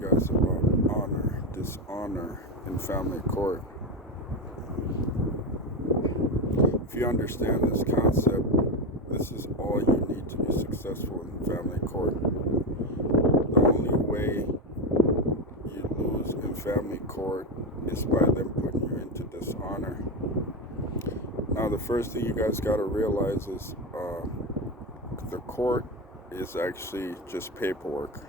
guys about honor, dishonor in family court. If you understand this concept, this is all you need to be successful in family court. The only way you lose in family court is by them putting you into dishonor. Now, the first thing you guys got to realize is the court is actually just paperwork.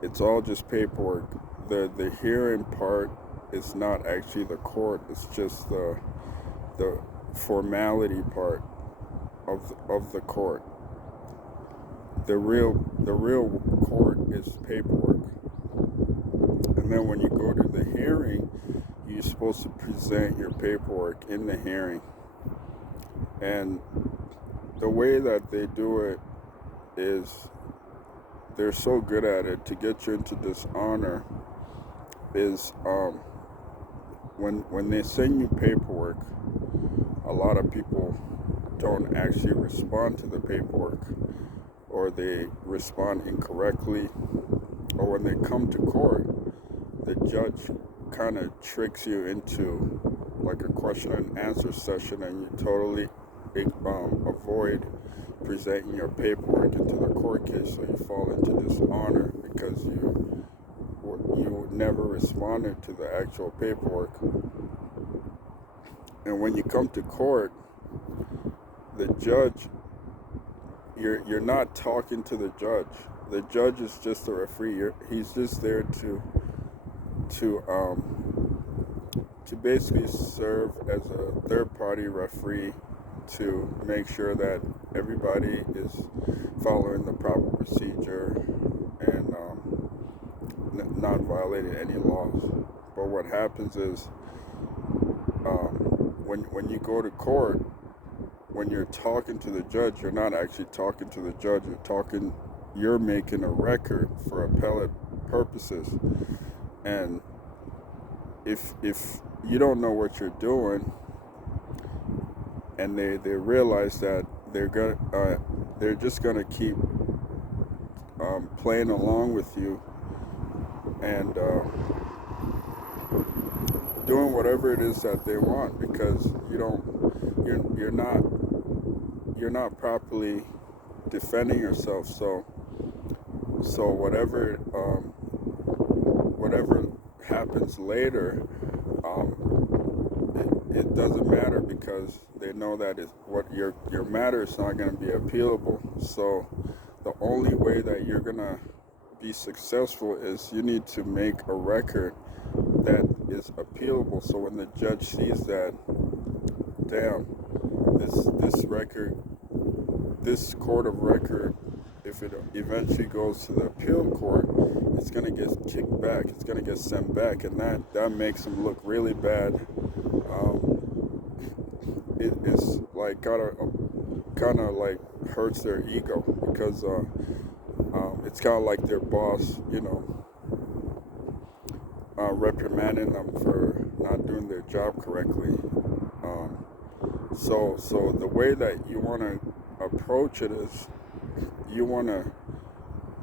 It's all just paperwork. The hearing part is not actually the court. It's just the formality part of the court. The real court is paperwork. And then when you go to the hearing, you're supposed to present your paperwork in the hearing. And the way that they do it is they're so good at it to get you into dishonor is when they send you paperwork, a lot of people don't actually respond to the paperwork, or they respond incorrectly, or when they come to court, the judge kind of tricks you into like a question and answer session, and you totally avoid presenting your paperwork into the court case, so you fall into dishonor because you never responded to the actual paperwork. And when you come to court, the judge, you're not talking to the judge. The judge is just a referee. He's just there to basically serve as a third-party referee to make sure that everybody is following the proper procedure and not violating any laws. But what happens is when you go to court, when you're talking to the judge, you're not actually talking to the judge. You're making a record for appellate purposes. And if you don't know what you're doing, and they realize that they're just gonna keep playing along with you and doing whatever it is that they want, because you're not properly defending yourself. So whatever happens later, it doesn't matter, because they know that what your matter is not going to be appealable. So the only way that you're going to be successful is you need to make a record that is appealable. So when the judge sees that, damn, this court of record, if it eventually goes to the appeal court, it's going to get kicked back. It's going to get sent back, and that makes them look really bad. It's like kind of like hurts their ego, because it's kind of like their boss, reprimanding them for not doing their job correctly. So the way that you want to approach it is you want to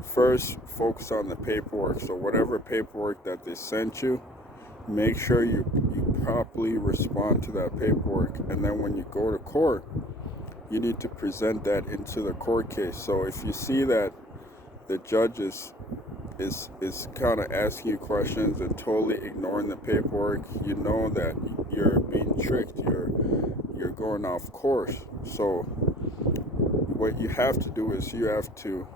first focus on the paperwork. So whatever paperwork that they sent you, make sure you properly respond to that paperwork. And then when you go to court, you need to present that into the court case. So if you see that the judge is kind of asking you questions and totally ignoring the paperwork, you know that you're being tricked. You're going off course. So what you have to do is you have to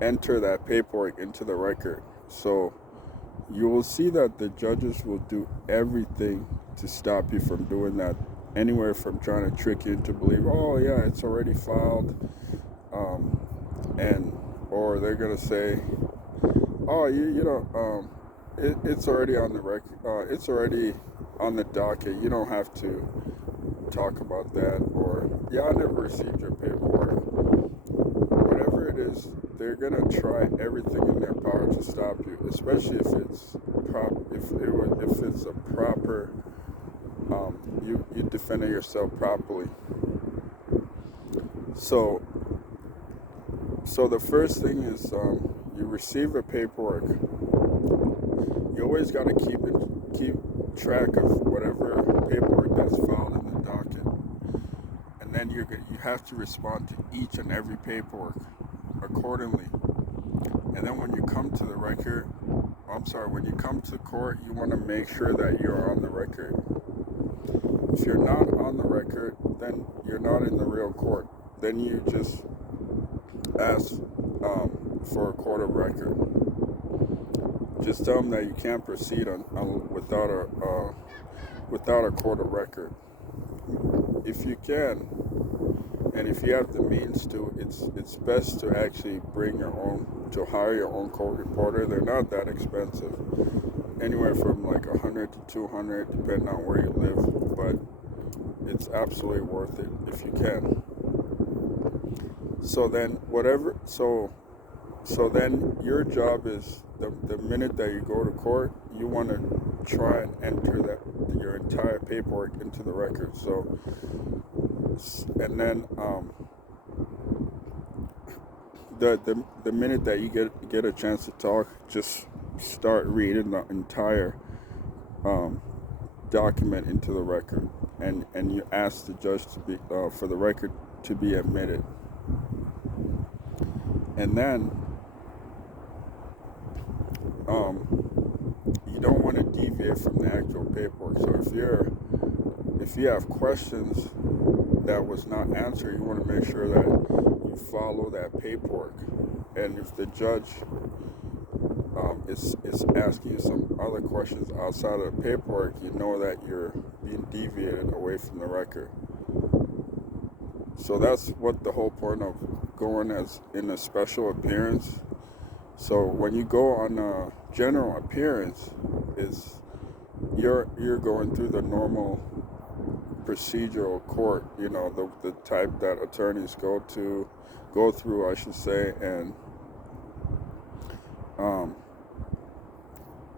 enter that paperwork into the record. So you will see that the judges will do everything to stop you from doing that. Anywhere from trying to trick you into believe, oh yeah, it's already filed, or they're gonna say, oh, it's already on the record, it's already on the docket. You don't have to talk about that. Or, yeah, I never received your paperwork. Whatever it is, they're gonna try everything in their power to stop you, especially if it's a proper, you defended yourself properly. So the first thing is you receive a paperwork, you always got to keep track of whatever paperwork that's filed in the docket, and then you have to respond to each and every paperwork accordingly. And then when you come to the record, when you come to court, you want to make sure that you're on the record. If you're not on the record, then you're not in the real court. Then you just ask for a court of record. Just tell them that you can't proceed without a court of record. If you can, and if you have the means to, it's best to actually to hire your own court reporter. They're not that expensive, anywhere from like $100 to $200, depending on where you live. But it's absolutely worth it if you can. So then So then your job is the minute that you go to court, you want to try and enter your entire paperwork into the record. So, and then the minute that you get a chance to talk, just start reading the entire document into the record, and you ask the judge to be for the record to be admitted, and then you don't want to deviate from the actual paperwork. So if you have questions that was not answered, you want to make sure that you follow that paperwork. And if the judge is asking you some other questions outside of the paperwork, you know that you're being deviated away from the record. So that's what the whole point of going as in a special appearance. So when you go on a general appearance, is you're going through the normal procedural court, the type that attorneys go through, I should say, and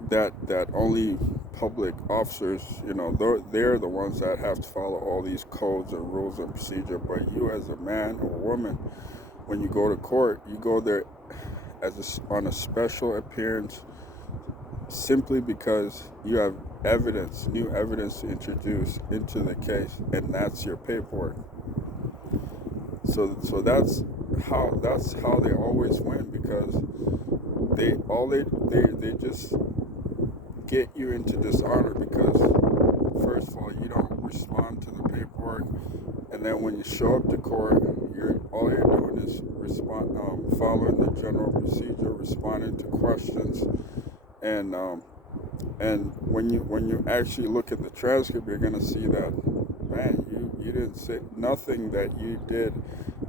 that only public officers, they're the ones that have to follow all these codes and rules and procedure. But you, as a man or woman, when you go to court, you go there on a special appearance, simply because you have new evidence to introduce into the case, and that's your paperwork. So that's how they always win, because they just get you into dishonor, because first of all, you don't respond to the paperwork, and then when you show up to court, all you're doing is following the general procedure, responding to questions, and when you actually look at the transcript, you're gonna see that, man, you didn't say nothing that you did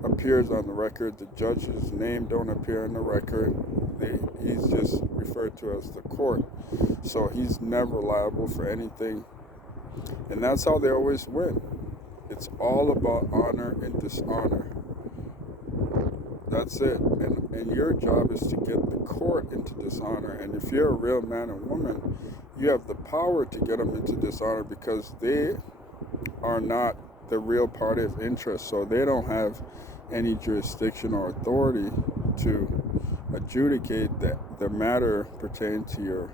appears on the record. The judge's name don't appear in the record. He's just referred to as the court, so he's never liable for anything, and that's how they always win. It's all about honor and dishonor. That's it. And your job is to get the court into dishonor. And if you're a real man and woman, you have the power to get them into dishonor, because they are not the real party of interest. So they don't have any jurisdiction or authority to adjudicate the matter pertaining to your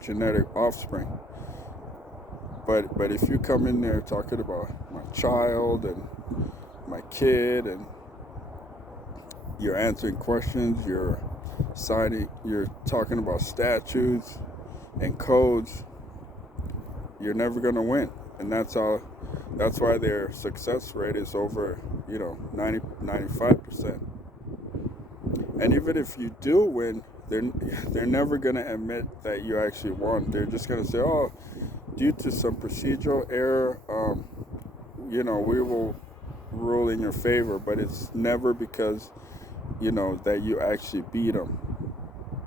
genetic offspring. But if you come in there talking about my child and my kid, and you're answering questions, you're talking about statutes and codes, you're never going to win. And that's why their success rate is over 95%. And even if you do win, they're never going to admit that you actually won. They're just going to say, oh, due to some procedural error, we will rule in your favor. But it's never because that you actually beat them.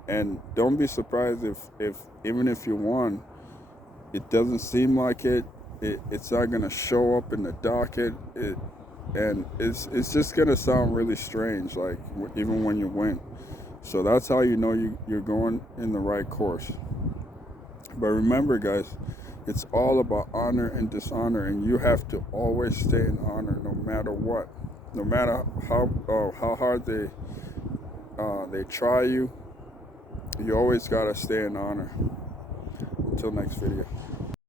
And don't be surprised if even if you won, it doesn't seem like it's not going to show up in the docket, and it's just going to sound really strange, like even when you win. So that's how you know you're going in the right course. But remember, guys, it's all about honor and dishonor, and you have to always stay in honor no matter what. No matter how hard they try you, You always gotta stay in honor. Until next video.